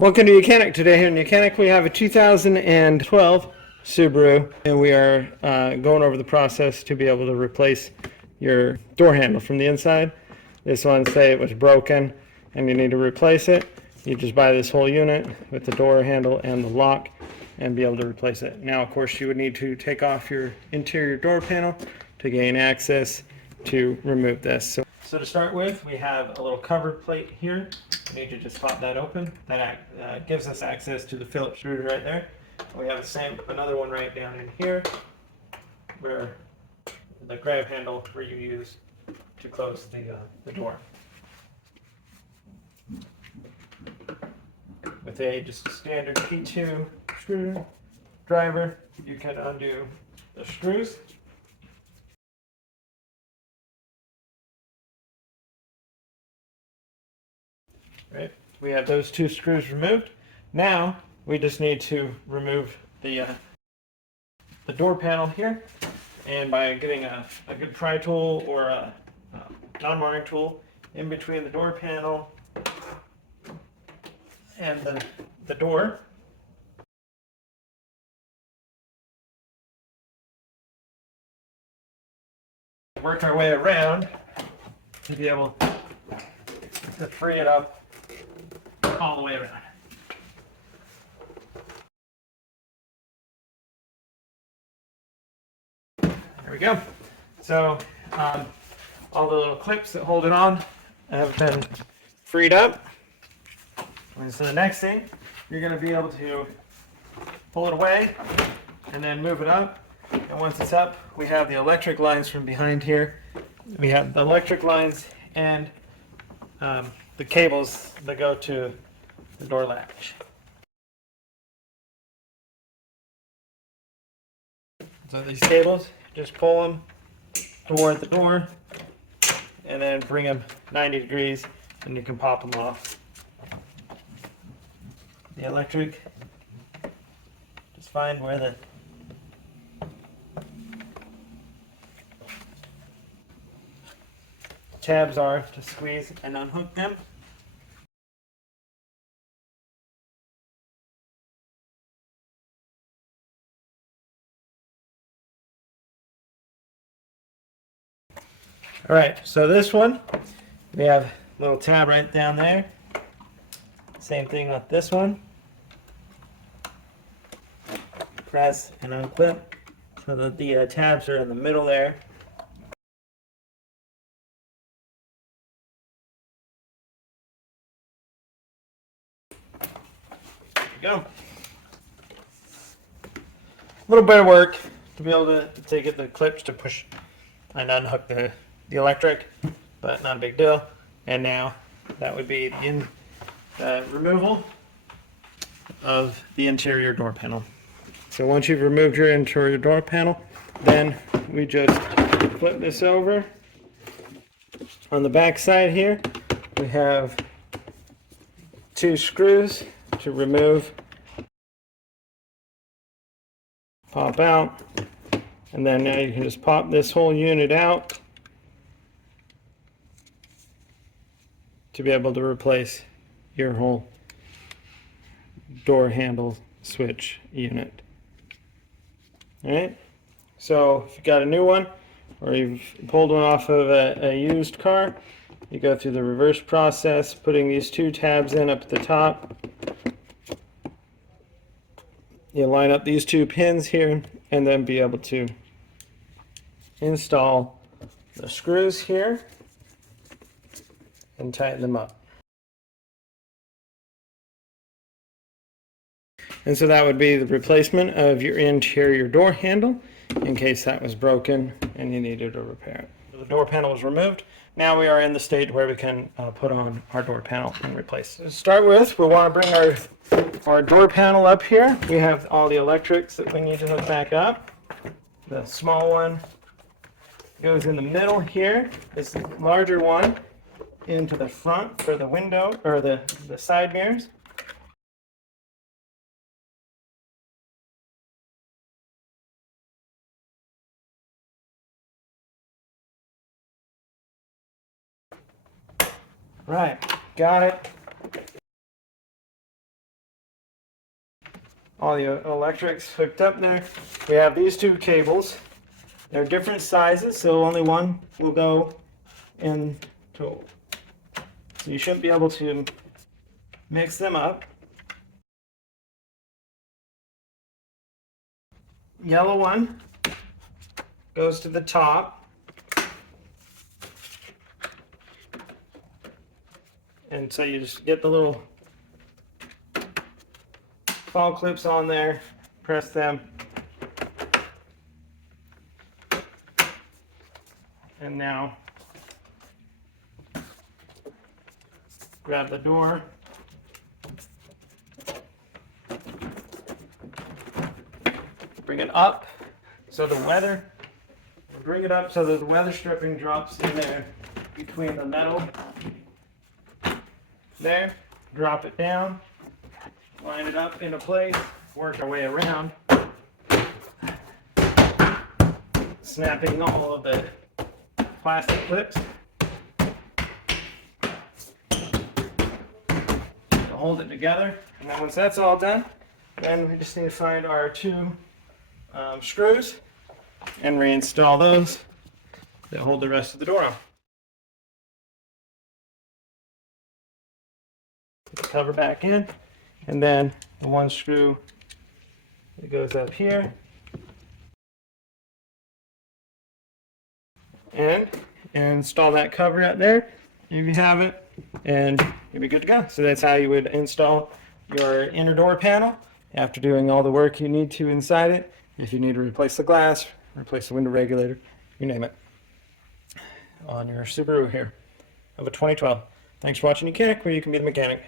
Welcome to YOUCANIC. Today here in YOUCANIC we have a 2012 Subaru, and we are going over the process to be able to replace your door handle from the inside. This one, say it was broken and you need to replace it, you just buy this whole unit with the door handle and the lock and be able to replace it. Now of course you would need to take off your interior door panel to gain access to remove this. So to start with, we have a little cover plate here. We need to just pop that open. That gives us access to the Phillips screw right there. We have another one right down in here, where the grab handle where you use to close the door. With just a standard P2 screwdriver, you can undo the screws. Right, we have those two screws removed. Now we just need to remove the door panel here, and by getting a good pry tool or a non-marring tool in between the door panel and the door, work our way around to be able to free it up all the way around. There we go. So all the little clips that hold it on have been freed up. And so the next thing, you're going to be able to pull it away and then move it up. And once it's up, we have the electric lines from behind here. We have the electric lines and the cables that go to the door latch. So these cables, just pull them toward the door and then bring them 90 degrees and you can pop them off. The electric, just find where the tabs are to squeeze and unhook them. All right, so this one, we have a little tab right down there. Same thing with this one. Press and unclip so that the tabs are in the middle there. There you go. A little bit of work to be able to get the clips to push and unhook the electric, but not a big deal. And now that would be the removal of the interior door panel. So once you've removed your interior door panel, then we just flip this over. On the back side here, we have two screws to remove, pop out, and then now you can just pop this whole unit out to be able to replace your whole door handle switch unit. Alright, so if you got a new one or you've pulled one off of a used car, you go through the reverse process, putting these two tabs in up at the top. You line up these two pins here and then be able to install the screws here and tighten them up. And so that would be the replacement of your interior door handle in case that was broken and you needed to repair it. The door panel was removed. Now we are in the stage where we can put on our door panel and replace it. To start with, we want to bring our door panel up here. We have all the electrics that we need to hook back up. The small one goes in the middle here. This larger one into the front for the window or the side mirrors. Right, got it. all the electrics hooked up there. We have these two cables. They're different sizes, so only one will go in total. So you shouldn't be able to mix them up. Yellow one goes to the top. And so you just get the little fall clips on there, press them, and now grab the door, bring it up so the weather, bring it up so that the weather stripping drops in there between the metal there, drop it down, line it up into place, work our way around, snapping all of the plastic clips to hold it together. And then once that's all done, then we just need to find our two screws and reinstall those that hold the rest of the door on. Put the cover back in, and then the one screw that goes up here, and install that cover out there. If you have it, and you'll be good to go. So that's how you would install your inner door panel after doing all the work you need to inside it. If you need to replace the glass, replace the window regulator, you name it, on your Subaru here of a 2012. Thanks for watching YOUCANIC, where you can be the mechanic.